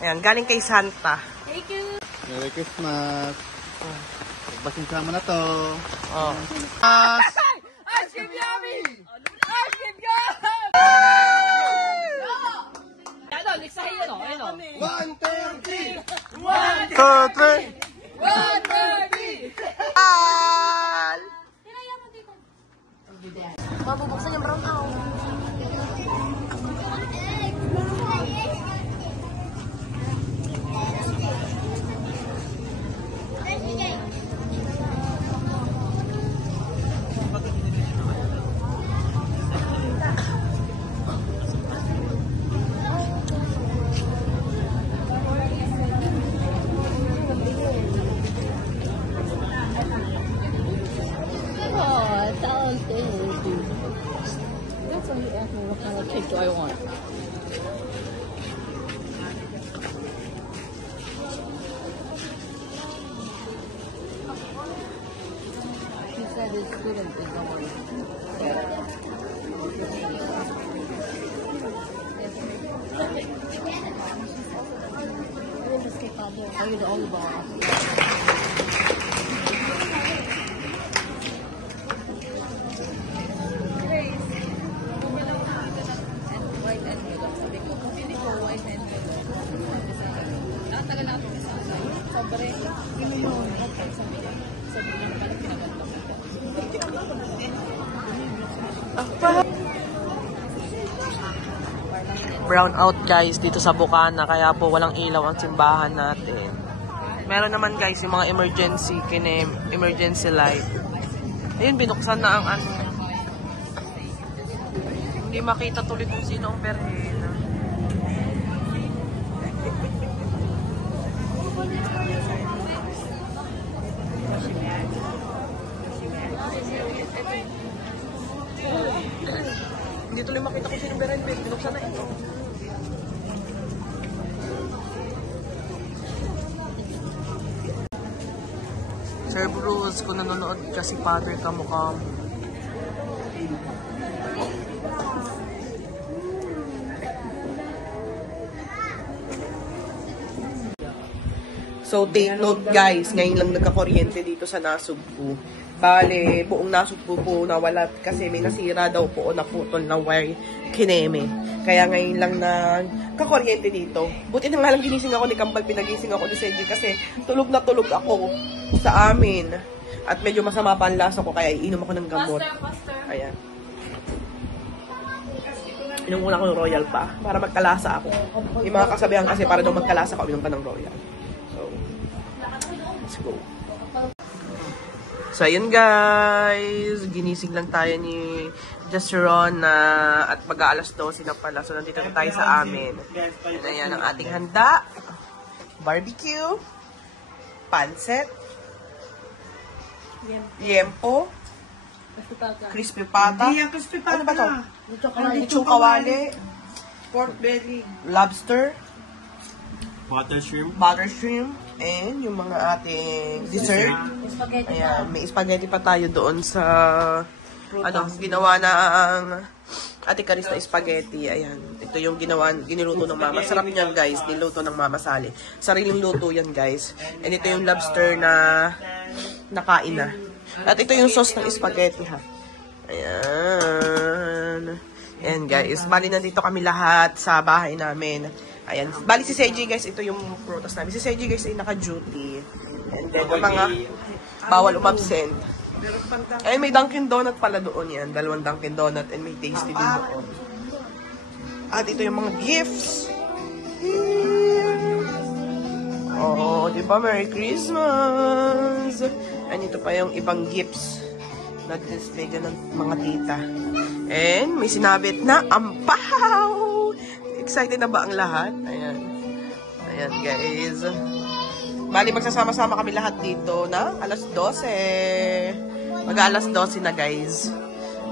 Ayan, galing kay Santa. Thank you. Merry Christmas. Pasensya mo na to. Oh. Ice cream yummy! Ice cream yummy! Ano, next sa hiyo, no? Ano? 1, 2, 3! 1, 2, 3! 1, 2, 3! Mabubuksan yung brown out. That's only asking what kind of cake do I want. She said it's good and big, don't worry. Are you the only boss? Brown out guys dito sa Bukana, kaya po walang ilaw ang simbahan natin. Meron naman guys yung mga emergency light. Ayun, binuksan na ang ano. Hindi makita tuloy kung sino ang berhen. Hindi tuloy makita kung sino ang berhen. Binuksan na ito. Sir Bruce, kung nanonood ka si Father kamukha mo. So, take note guys, ngayon lang nagka-kuryente dito sa Nasugbu. Bale, buong Nasugbu po nawala kasi may nasira daw po o naputol na wire kineme. Kaya ngayon lang na kakuryente dito. Buti na nga lang ginising ako ni Kambal, pinagising ako ni Seji kasi tulog na tulog ako sa amin. At medyo masama pa ang lasa ko kaya iinom ako ng gamot. Ayan. Inom muna ako ng Royal pa para magkalasa ako. Yung mga kasabihan kasi para daw magkalasa ako, inom ka ng Royal. So, let's go. So, ayun guys. Ginising lang tayo ni Jesteron at mag-aalas 12 na pala. So, nandito na tayo sa amin. Ayan ang ating handa. Barbecue. Pancet. Liempo. Crispy pata. Ano ba ito? Lechong kawali. Pork belly. Lobster. Butter shrimp. Butter shrimp. And yung mga ating dessert. Ayan, may spaghetti pa tayo doon sa ginawa na ang Ate Caris na spaghetti. Ayan, ito yung giniluto ng mama. Sarap niyan guys, niluto ng mama Sally. Sariling luto yan guys. And ito yung lobster na nakain na. At ito yung sauce ng spaghetti ha. Ayan. Ayan guys, bali nandito kami lahat sa bahay namin. Ayan. Bali si Seji guys, ito yung prutas namin. Si Seji guys ay naka-duty. And then yung mga bawal umabsent. Eh may Dunkin Donut pala doon yan. 2 Dunkin Donut and may tasty din doon. At ito yung mga gifts. Oh, di ba? Merry Christmas! And ito pa yung ibang gifts na display dyan ng mga tita. And may sinabit na ampaw! Excited na ba ang lahat? Ayan. Ayan, guys. Bali, magsasama-sama kami lahat dito na alas 12. Mag-alas 12 na, guys.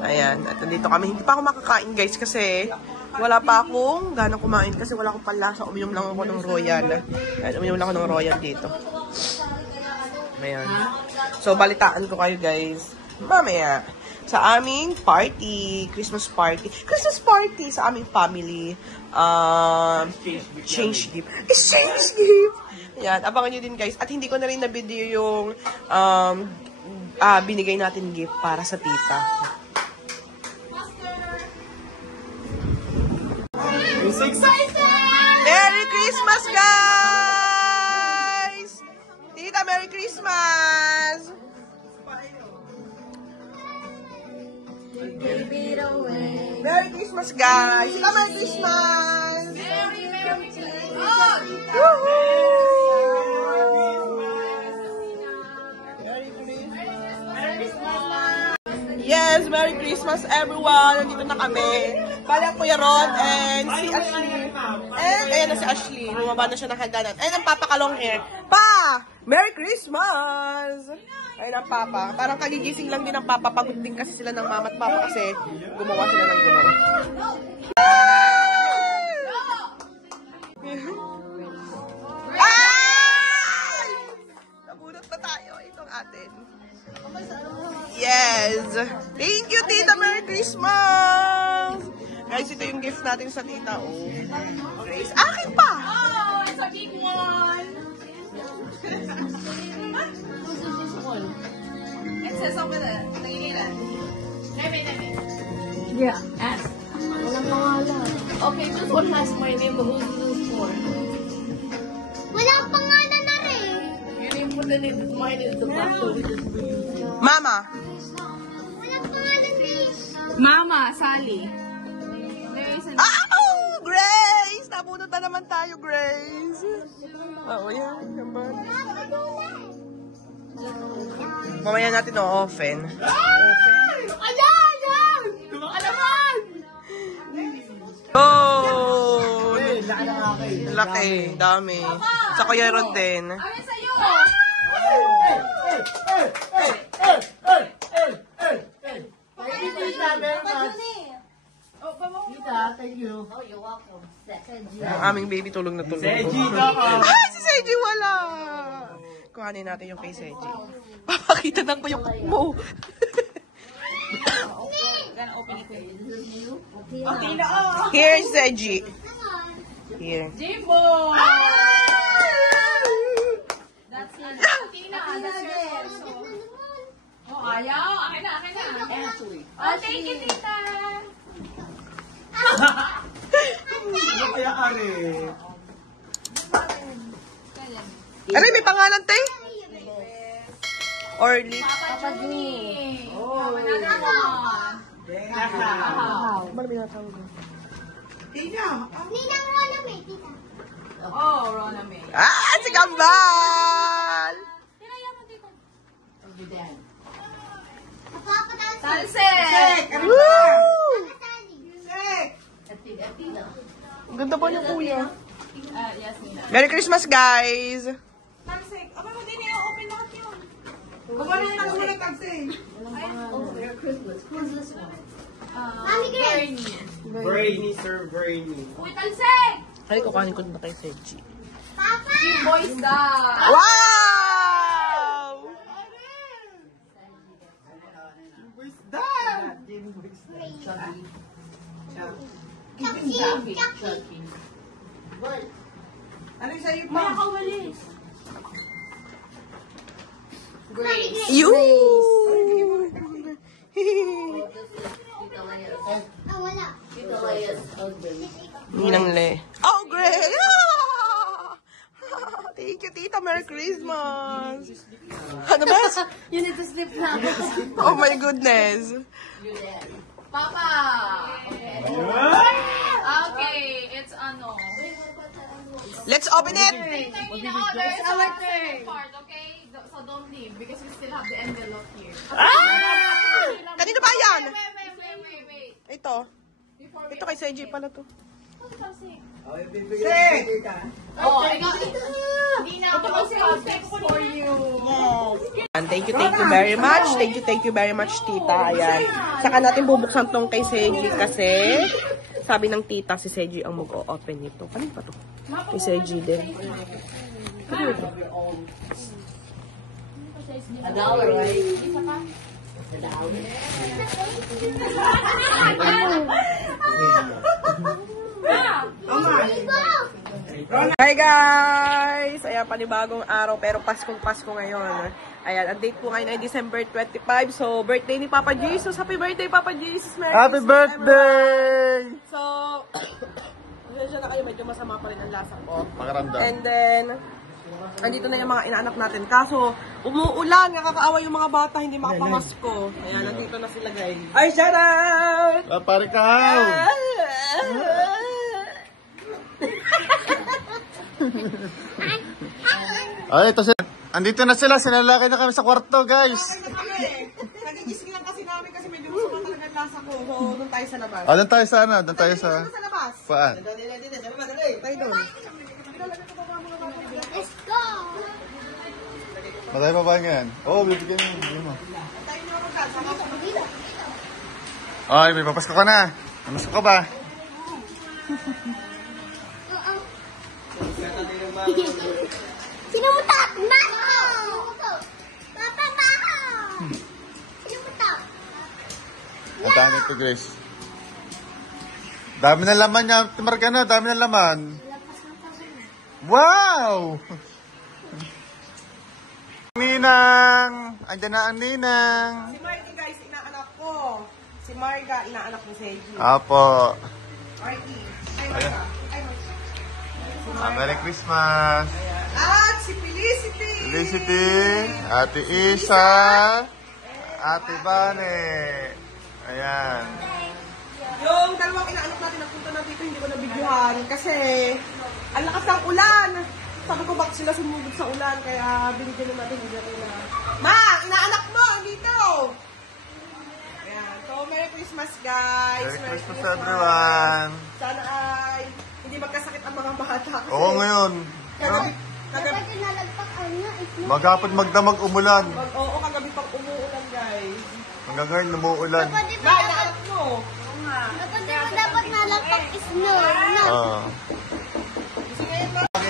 Ayan. At nandito kami. Hindi pa ako makakain, guys, kasi wala pa akong ganang kumain kasi wala akong panlasa. Uminom lang ako ng Royal. Ayan, uminom lang ako ng Royal dito. Ayan. So, balitaan ko kayo, guys. Mamaya. sa aming party, Christmas party. Christmas party sa aming family. Exchange gift. Exchange gift! Yan, abangan nyo din guys. At hindi ko na rin na-video yung binigay natin gift para sa tita. Merry Christmas, guys! Tita, Merry Christmas! Merry Christmas, guys! Tita, Merry Christmas! Merry Christmas! Yes, Merry Christmas everyone! Nandito na kami. Pala Kuya Ron and si Ashley. And ayan na si Ashley. Bumaba na siya ng hagdanan. Ayan ang Papa ka long hair. Pa! Merry Christmas! Ayan ang Papa. Parang kagigising lang din ang Papa. Pagod din kasi sila ng Mama at Papa kasi gumawa sila ng gumawa. Ay! Nabunot na tayo. Itong atin. Yes! Thank you, Tita! Merry Christmas! Guys, ito yung gift natin sa Tita. Oh. Grace. Akin pa! Oh, it's a big one! It says over there. Tingin Name. Yeah, ask. Walang pangalan. Okay, this one has my name, but who's this for? Walang pangalan na rin. You didn't put the name. Mine is the photo with this blue. Mama! Walang pangalan rin. Mama, Sally. Oh! Grace! Nabunot na naman tayo, Grace. Oo, yan. Naman. Mamaya natin o-open. Oh! Laki. Dami. Sa Kuya Ron din. Amin sa'yo! Ang aming baby tulog na tulog. Seji ka. Si Seji wala! Kuhanin natin yung kay Seji. Papakita ng ko yung cook mo. Here, Seji. Here. Jimbo! That's it. Tina, that's yours also. Oh, ayaw. Akin na. Ashley. Oh, thank you, tita. Ano kaya ari? Ano, may pangalan, te? Orly. Papa Juni. Oh, Ninang Rona may tita. Oh, Rona May. Si Gambal! Papatalsi. Talsek! Woo! Papatalsi. Ang ganda po niyo, kuya. Yes, Nina. Merry Christmas, guys! Talsek. Aba mo din i-open lahat yun. Mami Grace. Brainy, Sir Brainy. Uy, Talsek! Ay, kukanin ko na kay Seji. Papa. Boys da. Wow! Where's that? Chucky. Ano sa'yo pa? May nakawalis. Grace. You! Ah, wala. Ninang Le. Oh, great! Ah! Thank you, Tita. Merry Christmas! Ano ba? You need to sleep now. Oh my goodness! Papa! Okay, it's ano. Let's open it! There's our part, okay? So don't leave because we still have the envelope here. Ah! Kanino ba yan? Wait. Ito. Ito kay Seji pala to. Oh, I got it. Nina, ito kasi for you. And thank you very much. Thank you very much, Tita. Ayan. Saka natin bubuksan tong kay Seji kasi sabi ng tita si Seji ang mag-o-open nito. Kanino pa to? Kay Seji din. Kanino to? $1, right? Hi guys! Ayan, panibagong araw pero Paskong-Pasko ngayon. Ayan, ang date po ngayon ay December 25. So, birthday ni Papa Jesus. Happy birthday, Papa Jesus! Merry Happy Christmas, birthday! everyone. So, pasensya na kayo, medyo masama pa rin ang lasa ko. Makaramdam. And then, andito na yung mga inaanak natin. Kaso, umuulan, nakakaawa yung mga bata, hindi makapamasko. Ayan, nandito na sila guys. Ay, shout out! Pare ka! Ay, ito sila. Andito na sila. Sinalaki na kami sa kwarto, guys. Nagigising lang kasi namin kasi medyo masama talaga ang lasa ko. So, doon tayo sa labas. Ah, doon tayo sa ano? Doon tayo sa... Sa labas. Paan? Tayo doon. Let's go! Matay pa ba yan? Oo, bibigyan mo. Bibigyan mo. Tayo nyo ako dyan. Sama ko. Ay, may papasko ka na. Pamasko ka ba? Sino mo tap? Baho! Papa, baho! Sino mo tap? Ang dami ito, Grace. Dami na laman niya. Timar ka na, dami na laman. Wow! Ninang! Andiyan na ang Ninang. Si Marky guys, inaanak ko. Si Marga, inaanak ni Seiji. Apo. Marky. Ay, Marga. Ay, Marky. Merry Christmas. At si Felicity. Felicity, Ate Isa, Ate Bane. Ayan. Yung dalawang inaanak natin nagpunta na dito, hindi ko nabidyohan kasi ang lakas ng ulan. Sabi ko bakit sila sumugod sa ulan, kaya binigyan na natin video na. Ma, inaanak mo, dito! Ayan. So, Merry Christmas guys. Merry Christmas everyone. Sana ay hindi magkasakit ang mga bata. Kasi Oo ngayon. Kagabi, Dapat yung nalagpak ano, itlog. Maghapon magdamag umulan. Oo, kagabi pang umuulan guys. Hanggang ngayon lumuulan. Dapat di Ma, ba dapat, inaanak mo. dapat di ba dapat nalagpak is no. No. Ah.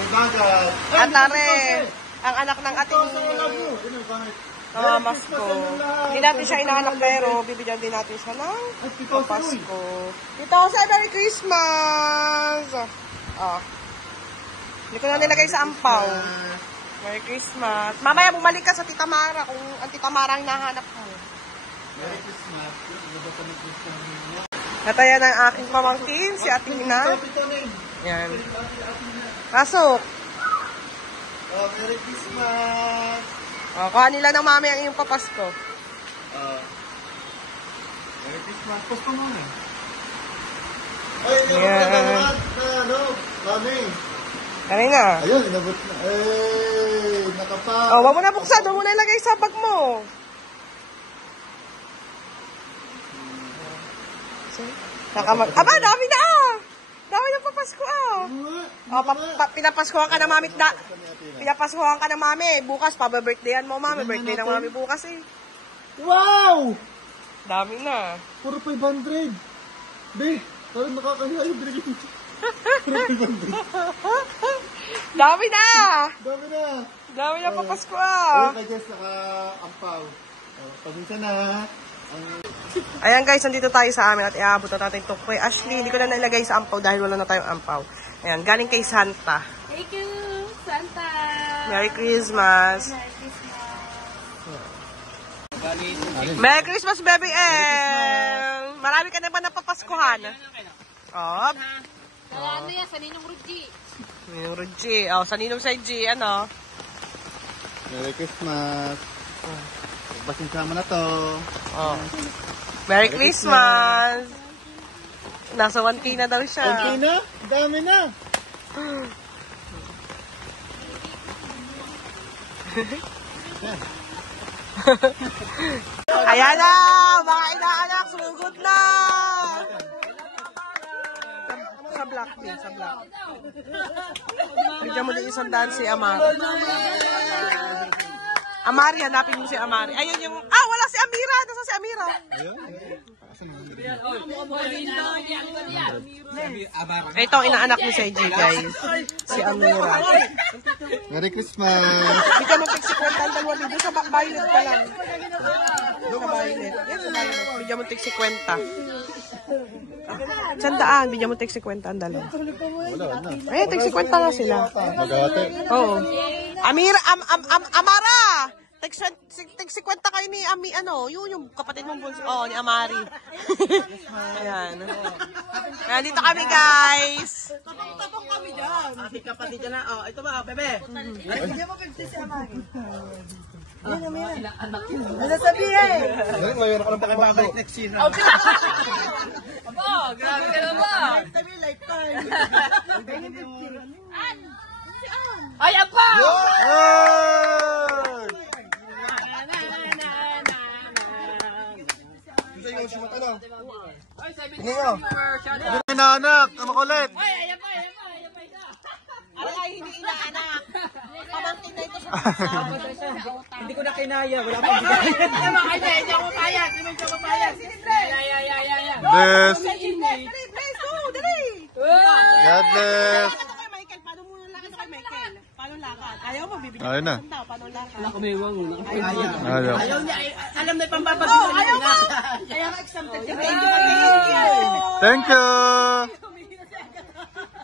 Bagat. Atare, ang anak ng ating Pasko. Hindi natin siya inaanak pero bibigyan din natin siya ng Pasko. Dito sa Merry Christmas! Oh. Hindi ko na nilagay sa ampaw. Merry Christmas. Mamaya bumalik ka sa Tita Mara kung ang Tita Mara ang hinahanap mo. Merry Christmas. Natayan ang aking pamangkin, si Ating Ina. Yan. Pasok. Oh, Merry Christmas. Oh, kuha nila ng mami ang iyong papasko. Merry Christmas. Pasko mo na. Ay, inabot Yeah. na lahat na ano, mami. Kanina. Ayun, inabot na. Eh, nakapa. Oh, wag mo na buksan. Doon mo na ilagay sa bag mo. Aba, dami na ah! Dami na papasko ah! Oh, pinapaskuhan ka ng mami. Pinapaskuhan ka ng mami. Bukas, pa-birthdayan mo mami. Birthday ng mami bukas eh. Wow! Dami na. Puro 500. Be, parang nakakahiya yung binigay mo. Dami na! Dami na. Dami na papasko ah! Ayun, I guess naka-ampaw. Pasensya na. Ayan guys, nandito tayo sa amin at iaabot na natin ito. Kuya Ashley, hindi ko na nailagay sa ampaw dahil wala na tayong ampaw. Ayan, galing kay Santa. Thank you, Santa. Merry Christmas. Merry Christmas, baby M! Marami ka na ba napapaskuhan? Oh, Kaya ano yan, sa Ninong Ruji. yung Ruji. Oh, sa Ninong sa G, ano? Merry Christmas. Pasensya mo na to. Oh. Merry Christmas! Nasa 1K na daw siya. Okay na? Dami na. Ayan na! Mga inaanak, sumugod na! Sa black din, sa black. Bigyan mo din isang daan si Amari. Amari, hanapin mo si Amari. Ayun yung... Ah, wala si Amira! Nasa si Amira? Ito ang inaanak ni Seiji, guys. Si Amira. Merry Christmas! Bigyan mo tig 50 ang dalawa dito sa violet pa lang. Sa violet. Yan sa violet. Bigyan mo tig 50. Sandaan, bigyan mo tig 50 ang dalawa. Wala na. Eh, tig 50 nga sila. Magate. Oo. Amara! Tig 50 kayo ni yung kapatid mong bunso. Oh, ni Amari. Ayan. Ayan, dito kami, guys. Tatong kami dyan. Kapatid dyan na. Oh, ito ba, bebe? Hindi mo 50 si Amari. Ano sabihin? Ngayon ako lang pakibabalik next year. Aba, grabe ka na ba? Lifetime. Ay, apa! Inaanak, ang makulit. Ay, ayan pa. Ay, hindi inaanak. Pamangkin na ito sa Hindi ko na kinaya, wala pa. Hindi ako papayag. Bless. Dali, bless. Oh, dali. God bless. Lakad kay Michael. Paano muna lakad kay Michael? Paano lakad? Ayaw mo, bibigyan Ayun na. daw. Paano lakad? Nakumiwang mo, Ayaw. Ayaw niya. Alam na yung pambabagin na ayaw mo. Kaya nga exempted ka. Thank you. Thank you.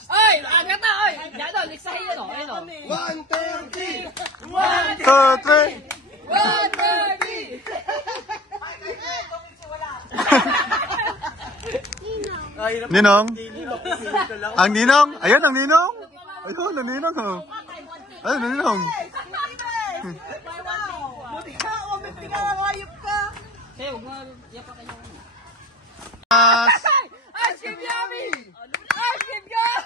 Ay, agad na. Ay, dado, next sa'yo. Ayun o. 1, 2, 3. 1, 2, 3. Ninong? Ang ninong? Ayan, ang ninong. Ayun, ang ninong. Oh. Ayun, ang ninong. Ice cream yummy! Ice cream yum!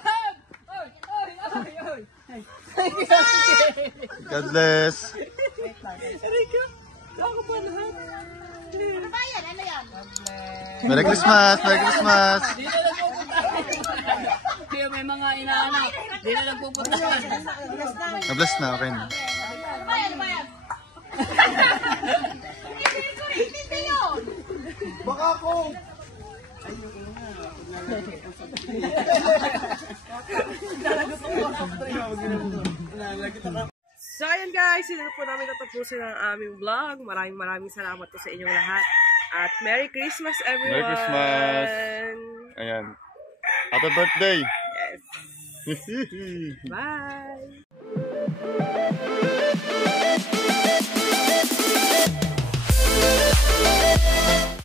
God bless. Merry Christmas. Merry Christmas. Kaya may mga inaanak. Di na nagpupunta. Na-bless na, okay na. Baka ako. So, ayan guys, sino po namin natapusin ang aming vlog. Maraming salamat po sa inyong lahat. At Merry Christmas, everyone! Merry Christmas! Ayan. Happy birthday! Yes. Bye!